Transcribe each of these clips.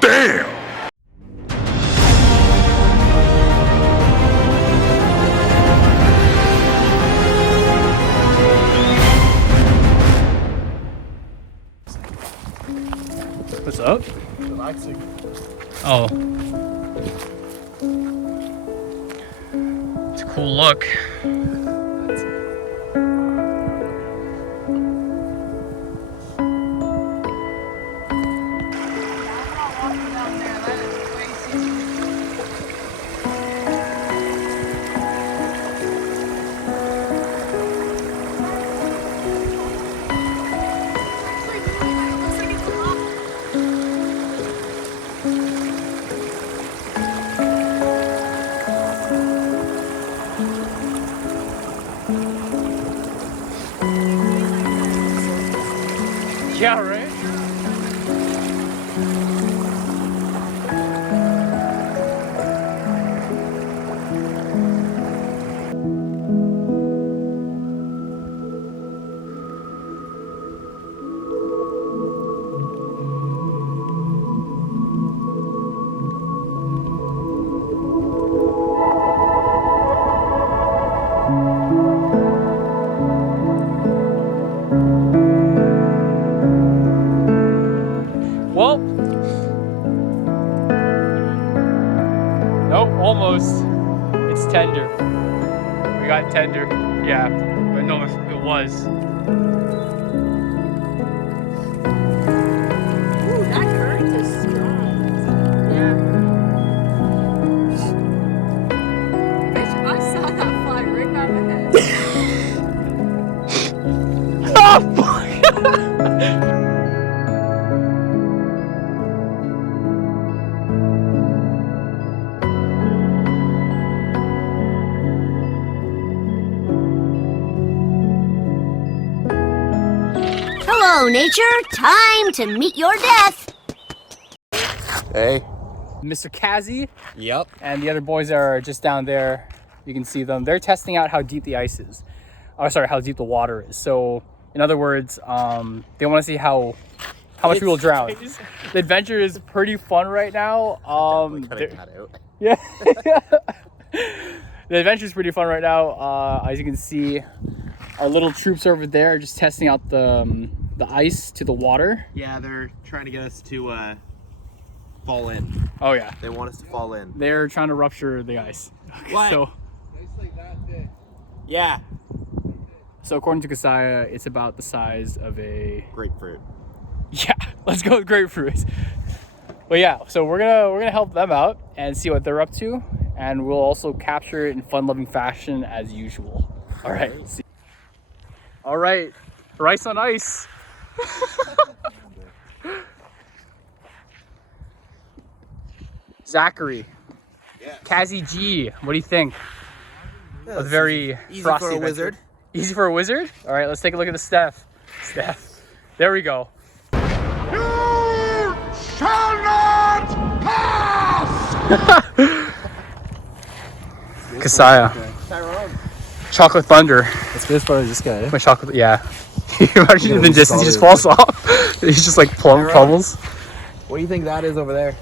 Damn! What's up? Relaxing. Oh. It's a cool look. Yeah, right? Well, nope, almost. It's tender. We got tender. Yeah, but no, it was. Ooh, that current is strong. Yeah. Bitch, I saw that fly right by my head. Oh, fuck! Hello, nature. Time to meet your death. Hey. Mr. Kazi Yep. and the other boys are just down there. You can see them. They're testing out how deep the ice is. Oh, sorry, how deep the water is. So, in other words, they want to see how much we will drown. The adventure is pretty fun right now. Yeah. The adventure is pretty fun right now. As you can see, our little troops over there are just testing out the ice to the water. Yeah, they're trying to get us to fall in. Oh yeah. They want us to fall in. They're trying to rupture the ice. What? So, Yeah. so according to Khosya, it's about the size of a Grapefruit. Yeah, let's go with grapefruit. But yeah, so we're gonna help them out and see what they're up to, and we'll also capture it in fun-loving fashion as usual. All right. All right, rice on ice. Zachary, Yeah. Kazi G, what do you think? Yeah, A very easy frosty for a adventure. wizard. Easy for a wizard? All right, let's take a look at the Steph. There we go. You shall not pass! Khosya, Tyrone. chocolate thunder. It's good for this guy. My chocolate, yeah. Imagine in the distance, he just falls off. He's just like pummels. What do you think that is over there?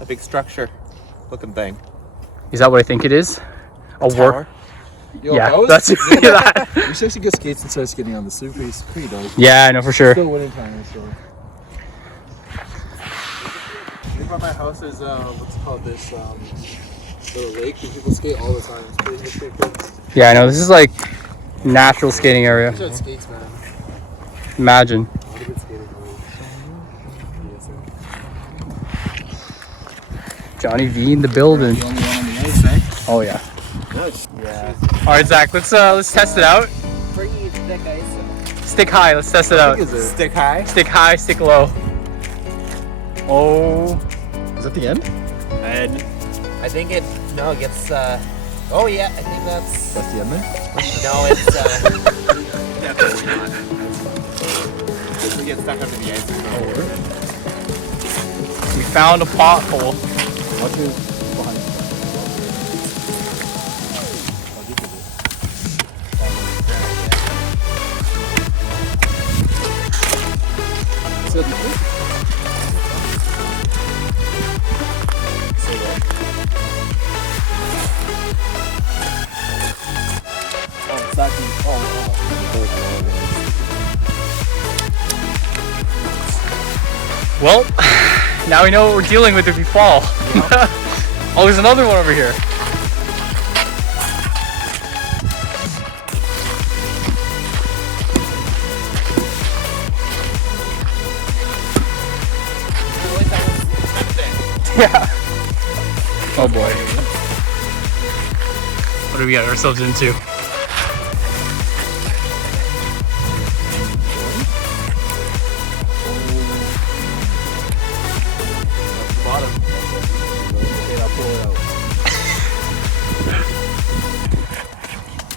A big structure looking thing. Is that what I think it is? A Tower? work? Yo, Yeah, Rose? that's that. We should actually get skates and start skating on the soup. Pretty dope. Yeah, I know for sure. Still winter time, so. Near by my house is what's it called, this little lake where people skate all the time. It's pretty cool. Yeah, I know. This is like natural skating area. We should have skates, man. Imagine. A lot of good skating. Johnny V in the building. The only one on the ice, eh? Oh yeah. Nice. Yeah. All right, Zach. Let's test it out. Pretty thick ice. Stick high. Let's test it out. Stick high. Stick high. Stick low. Oh. Is that the end? And I think it gets oh yeah, I think that's That's the end there? no, it's definitely not. We get stuck under the ice. We found a pothole. What is behind you? Well, now we know what we're dealing with if we fall. Oh, there's another one over here. Yeah. Oh boy. What do we get ourselves into?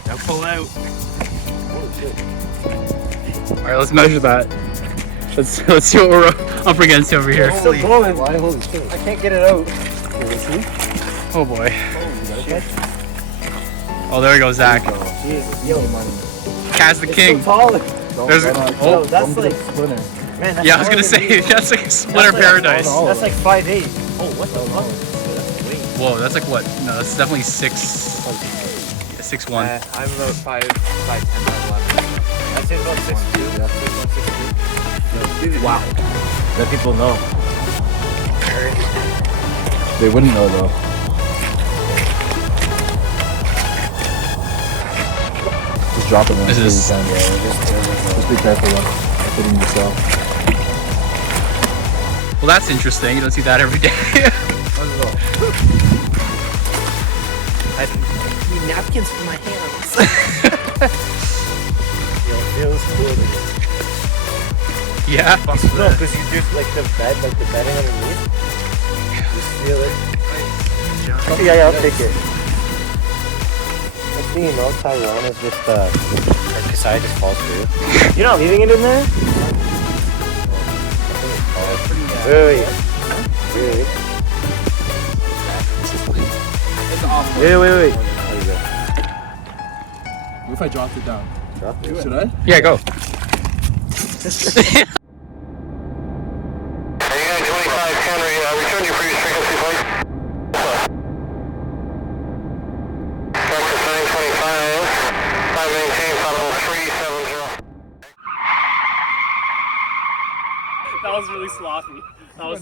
Now pull out. All right, let's measure that. Let's see what we're up against over here. Holy shit. I can't get it out. Oh boy. Oh, there we go, Zach. Kaz the king. There's oh, that's like man. That's yeah, I was gonna say that's like a splinter paradise. That's like 5'8". Oh, what the fuck? Whoa, that's like what? No, that's definitely 6'1". I'm about 5'10", 5'11". I'd say about 6'2". Wow. Let people know. They wouldn't know though. Just drop it. This is. Just be careful though. Putting yourself. Well, that's interesting. You don't see that every day. I need napkins for my hands. Yo, it feels good. Yeah. No, because you just like the bed, like the bedding underneath. Just feel it. Okay, yeah, I'll take it. Next thing you know, Tyrone is just Khosya just falls through. You're not leaving it in there? Wait. What if I dropped it down? Drop it. Should I? Yeah, go. Return your previous frequency, please. Texas 925, 5maintain, possible 370. That was really sloppy. That was.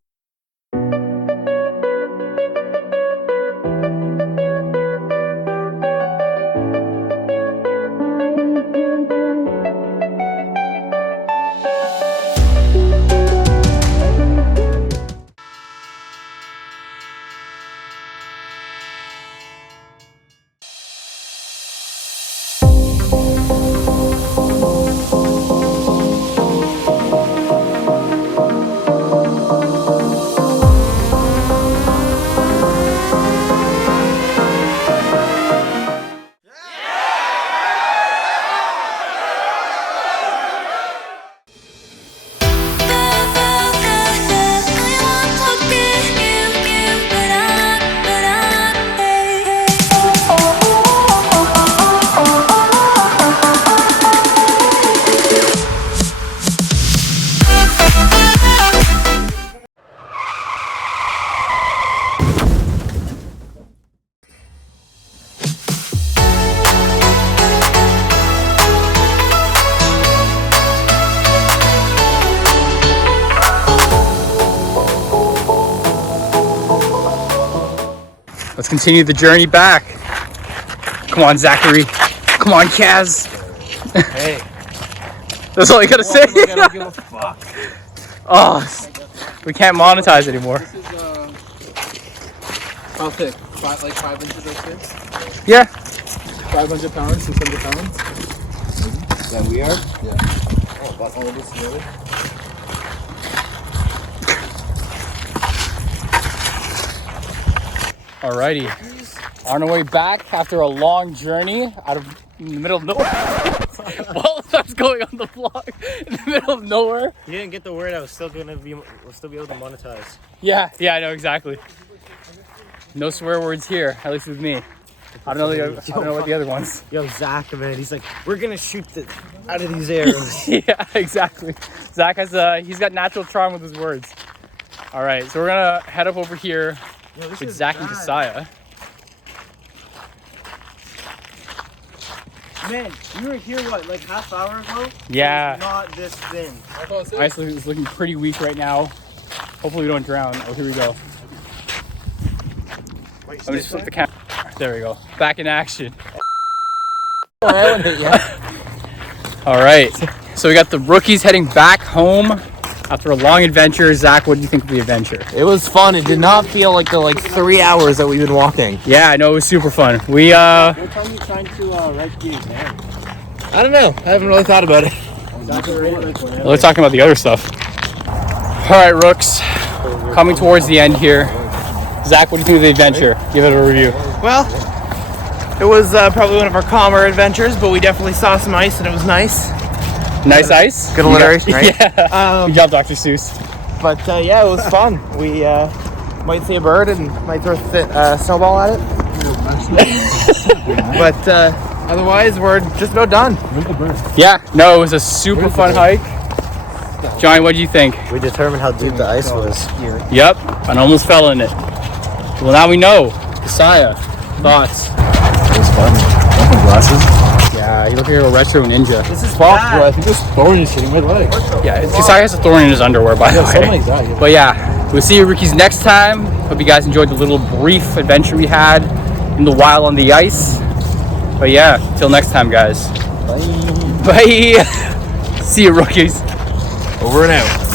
Let's continue the journey back. Come on, Zachary. Come on, Kaz. Hey. That's all you gotta say. I don't give a fuck. Oh, we can't monetize anymore. This is how thick? Like 5 inches of thick? Yeah. 500 pounds, 600 pounds? Yeah, we are? Yeah. Oh, about all of this together? Alrighty. On our way back after a long journey out of in the middle of nowhere. Well, that's going on the vlog in the middle of nowhere. You didn't get the word. We'll still be able to monetize. Yeah, I know exactly. No swear words here, at least with me. I don't know about the other ones. Yo, Zach, man, he's like, we're gonna shoot out of these arrows. Yeah, exactly. Zach has he's got natural charm with his words. All right, so we're gonna head up over here with Zach and Khosya. Man, you were here like half hour ago? Yeah. It was not this thin. Ice is looking pretty weak right now. Hopefully we don't drown. Oh, here we go. Let me just flip the camera. There we go. Back in action. All right. So we got the rookies heading back home after a long adventure. Zach, what do you think of the adventure? It was fun. It did not feel like the 3 hours that we've been walking. Yeah, I know, it was super fun. We What time are you trying to write the exam? I don't know. I haven't really thought about it. we're talking about the other stuff. All right, Rooks. Coming towards the end here. Zach, what do you think of the adventure? Give it a review. Well, it was probably one of our calmer adventures, but we definitely saw some ice and it was nice. Nice ice. Good alliteration, right? Yeah. Good job, Dr. Seuss. But yeah, it was fun. We might see a bird and might throw a snowball at it. But otherwise, we're just about done. Yeah, no, it was a super fun hike. Johnny, what do you think? We determined how deep the ice was. Yep, and almost fell in it. Well, now we know. Khosya, thoughts? It was fun. Open glasses. Yeah, you look like a retro ninja. This is fucked, bro. I think this thorn is hitting my leg. Yeah, Khosya has a thorn in his underwear, by the way. Something like that, yeah. But yeah, we'll see you rookies next time. Hope you guys enjoyed the little brief adventure we had in the wild on the ice. But yeah, till next time, guys. Bye. Bye. See you, rookies. Over and out.